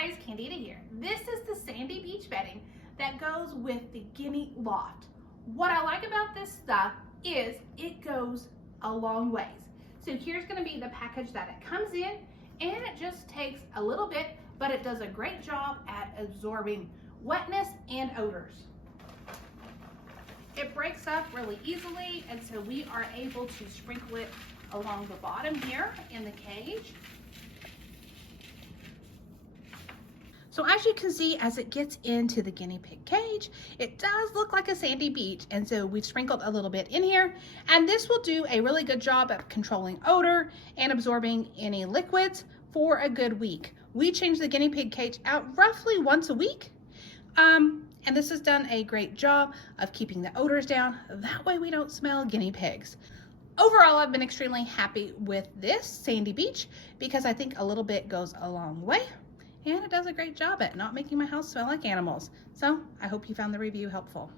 guys, Candida here. This is the Sandy Beach Bedding that goes with the GuineaLoft. What I like about this stuff is it goes a long ways. So here's going to be the package that it comes in, and it just takes a little bit, but it does a great job at absorbing wetness and odors. It breaks up really easily, and so we are able to sprinkle it along the bottom here in the cage. So as you can see, as it gets into the guinea pig cage, it does look like a sandy beach, and so we've sprinkled a little bit in here, and this will do a really good job of controlling odor and absorbing any liquids for a good week. We change the guinea pig cage out roughly once a week, and this has done a great job of keeping the odors down. That way we don't smell guinea pigs. Overall, I've been extremely happy with this Sandy Beach because I think a little bit goes a long way. And it does a great job at not making my house smell like animals. So I hope you found the review helpful.